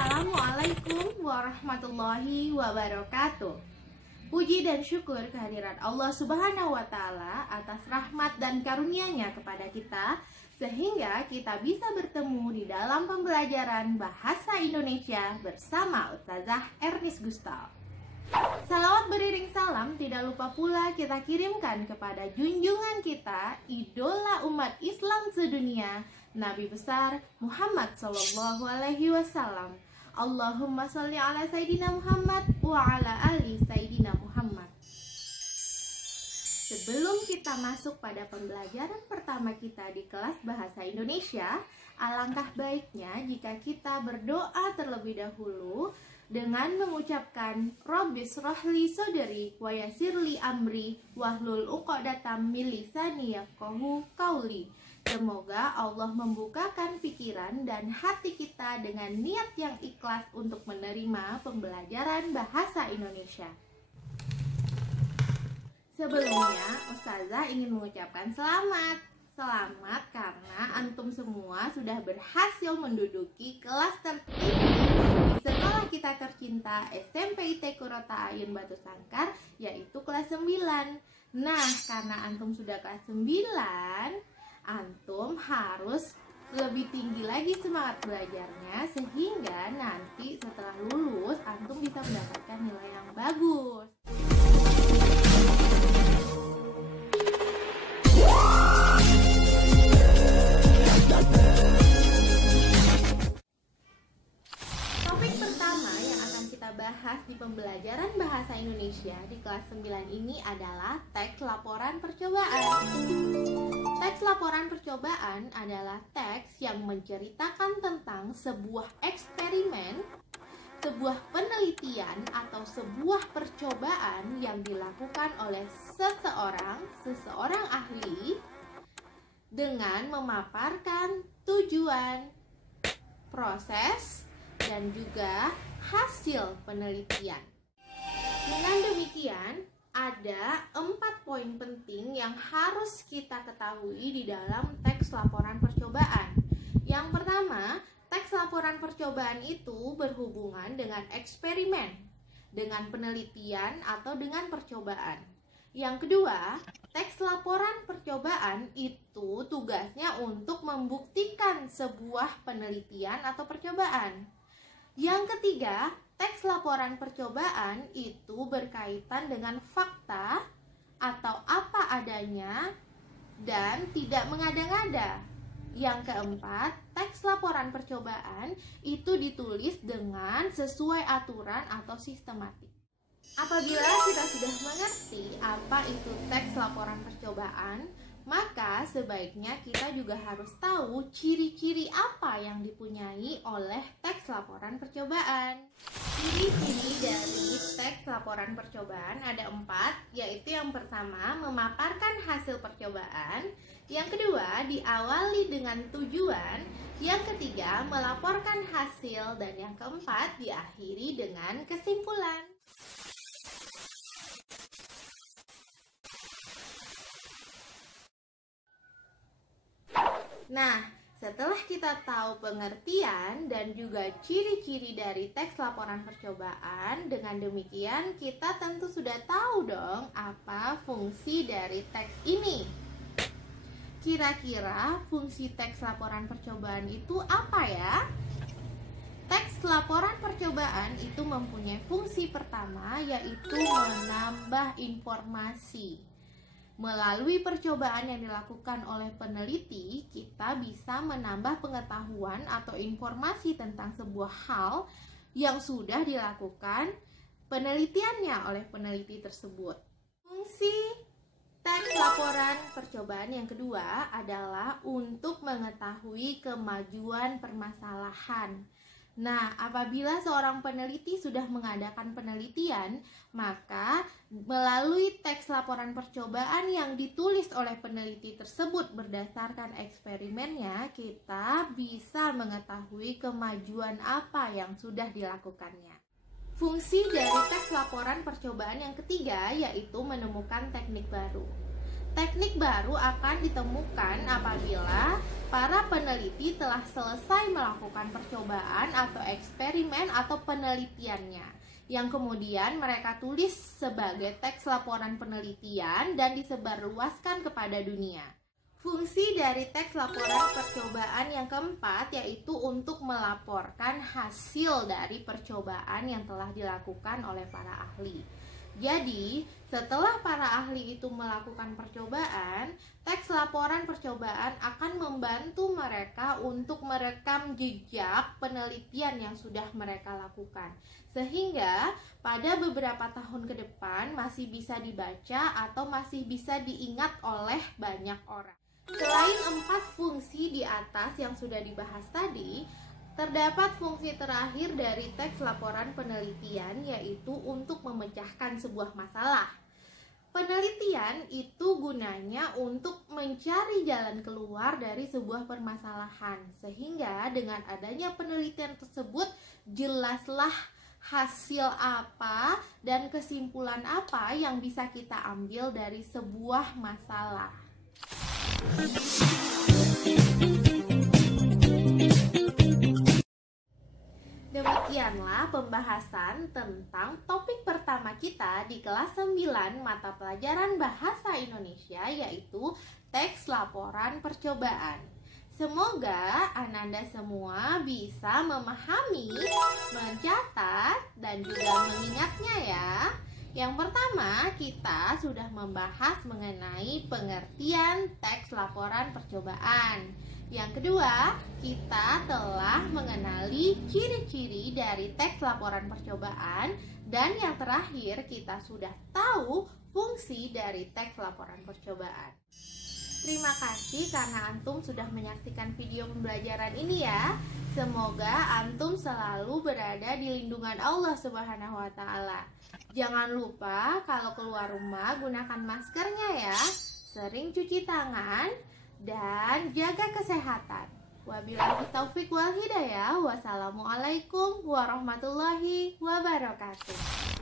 Assalamualaikum warahmatullahi wabarakatuh. Puji dan syukur kehadirat Allah Subhanahu wa Ta'ala atas rahmat dan karunia-Nya kepada kita, sehingga kita bisa bertemu di dalam pembelajaran Bahasa Indonesia bersama Ustazah Ernis Gustal. Salawat beriring salam tidak lupa pula kita kirimkan kepada junjungan kita, idola umat Islam sedunia, Nabi besar Muhammad Sallallahu Alaihi Wasallam. Allahumma sholli ala Sayyidina Muhammad wa ala ali Sayyidina Muhammad. Sebelum kita masuk pada pembelajaran pertama kita di kelas Bahasa Indonesia, alangkah baiknya jika kita berdoa terlebih dahulu dengan mengucapkan Rabbis rohli sodri wa yassirli amri wahlul uqdatam min lisani yafqahu qauli. Semoga Allah membukakan pikiran dan hati kita dengan niat yang ikhlas untuk menerima pembelajaran bahasa Indonesia. Sebelumnya, Ustazah ingin mengucapkan selamat. Selamat karena antum semua sudah berhasil menduduki kelas tertinggi di sekolah kita tercinta SMP IT Qurrata A'yun Batu Sangkar, yaitu kelas 9. Nah, karena antum sudah kelas 9, antum harus lebih tinggi lagi semangat belajarnya, sehingga nanti setelah lulus antum bisa mendapatkan nilai yang bagus. Topik pertama yang akan kita bahas di pembelajaran Bahasa Indonesia di kelas 9 ini adalah teks laporan percobaan. Teks laporan percobaan adalah teks yang menceritakan tentang sebuah eksperimen, sebuah penelitian atau sebuah percobaan yang dilakukan oleh seseorang ahli dengan memaparkan tujuan, proses, dan juga hasil penelitian. Dengan demikian, ada 4 poin penting yang harus kita ketahui di dalam teks laporan percobaan. Yang pertama, teks laporan percobaan itu berhubungan dengan eksperimen, dengan penelitian atau dengan percobaan. Yang kedua, teks laporan percobaan itu tugasnya untuk membuktikan sebuah penelitian atau percobaan. Yang ketiga, teks laporan percobaan itu berkaitan dengan fakta atau apa adanya dan tidak mengada-ngada. Yang keempat, teks laporan percobaan itu ditulis dengan sesuai aturan atau sistematik. Apabila kita sudah mengerti apa itu teks laporan percobaan, maka sebaiknya kita juga harus tahu ciri-ciri apa yang dipunyai oleh teks laporan percobaan. Ciri-ciri dari teks laporan percobaan ada 4, yaitu yang pertama, memaparkan hasil percobaan. Yang kedua, diawali dengan tujuan. Yang ketiga, melaporkan hasil. Dan yang keempat, diakhiri dengan kesimpulan. Nah, setelah kita tahu pengertian dan juga ciri-ciri dari teks laporan percobaan, dengan demikian kita tentu sudah tahu dong apa fungsi dari teks ini. Kira-kira fungsi teks laporan percobaan itu apa ya? Teks laporan percobaan itu mempunyai fungsi pertama, yaitu menambah informasi. Melalui percobaan yang dilakukan oleh peneliti, kita bisa menambah pengetahuan atau informasi tentang sebuah hal yang sudah dilakukan penelitiannya oleh peneliti tersebut. Fungsi teks laporan percobaan yang kedua adalah untuk mengetahui kemajuan permasalahan. Nah, apabila seorang peneliti sudah mengadakan penelitian, maka melalui teks laporan percobaan yang ditulis oleh peneliti tersebut berdasarkan eksperimennya, kita bisa mengetahui kemajuan apa yang sudah dilakukannya. Fungsi dari teks laporan percobaan yang ketiga yaitu menemukan teknik baru. Teknik baru akan ditemukan apabila para peneliti telah selesai melakukan percobaan atau eksperimen atau penelitiannya, yang kemudian mereka tulis sebagai teks laporan penelitian dan disebarluaskan kepada dunia. Fungsi dari teks laporan percobaan yang keempat yaitu untuk melaporkan hasil dari percobaan yang telah dilakukan oleh para ahli. Jadi, setelah para ahli itu melakukan percobaan, teks laporan percobaan akan membantu mereka untuk merekam jejak penelitian yang sudah mereka lakukan. Sehingga pada beberapa tahun ke depan masih bisa dibaca atau masih bisa diingat oleh banyak orang. Selain 4 fungsi di atas yang sudah dibahas tadi, terdapat fungsi terakhir dari teks laporan penelitian yaitu untuk memecahkan sebuah masalah. Penelitian itu gunanya untuk mencari jalan keluar dari sebuah permasalahan, sehingga dengan adanya penelitian tersebut jelaslah hasil apa dan kesimpulan apa yang bisa kita ambil dari sebuah masalah. Demikianlah pembahasan tentang topik pertama kita di kelas 9 mata pelajaran Bahasa Indonesia, yaitu teks laporan percobaan. Semoga Ananda semua bisa memahami, mencatat, dan juga mengingatnya ya. Yang pertama, kita sudah membahas mengenai pengertian teks laporan percobaan. Yang kedua, kita telah mengenali ciri-ciri dari teks laporan percobaan. Dan yang terakhir, kita sudah tahu fungsi dari teks laporan percobaan. Terima kasih karena Antum sudah menyaksikan video pembelajaran ini ya. Semoga Antum selalu berada di lindungan Allah Subhanahu wa Ta'ala. Jangan lupa kalau keluar rumah gunakan maskernya ya. Sering cuci tangan dan jaga kesehatan. Wabillahi taufik wal hidayah. Wassalamualaikum warahmatullahi wabarakatuh.